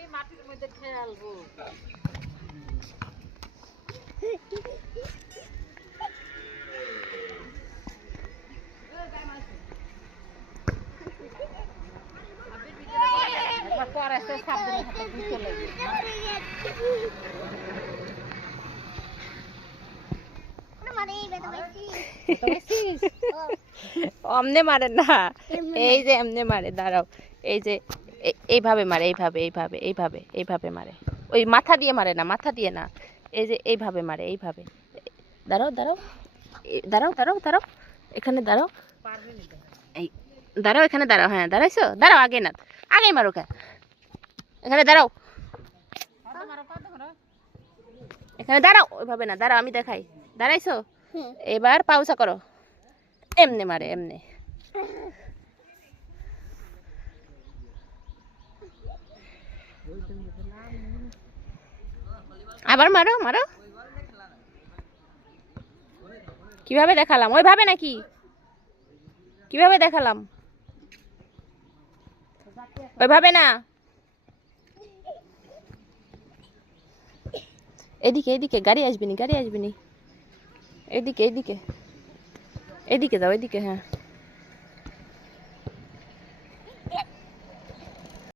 আমি মাটির মধ্যে খেলবো। একবার পরে এসে সাবধানে হাতে দিয়ে চলে যাবে। অমনে মারে না, এই যে এমনে মারে, দাঁড়াও, এই যে এইভাবে মারে, এইভাবে এইভাবে এইভাবে এইভাবে মারে, ওই মাথা দিয়ে মারে না, মাথা দিয়ে না, এই যে এইভাবে মারে, এইভাবে। দাঁড়াও দাঁড়াও দাঁড়াও দাঁড়াও দাঁড়াও, এখানে দাঁড়াও, এই দাঁড়াও, এখানে দাঁড়াও, হ্যাঁ দাঁড়াইছো, দাঁড়াও, আগে না, আগেই মারো কে, এখানে দাঁড়াও, এখানে দাঁড়াও, ওইভাবে না, দাঁড়াও, আমি দেখাই, দাঁড়াইছো, এবার পাউসা করো, এমনে মারে, এমনে। আবার মারো মারো, কিভাবে দেখালাম, ওইভাবে নাকি, কিভাবে দেখালাম, ওইভাবে না, এদিকে এদিকে, গাড়ি আসবে নি, গাড়ি আসবে নি, এদিকে এদিকে, এদিকে যাও, এদিকে, হ্যাঁ।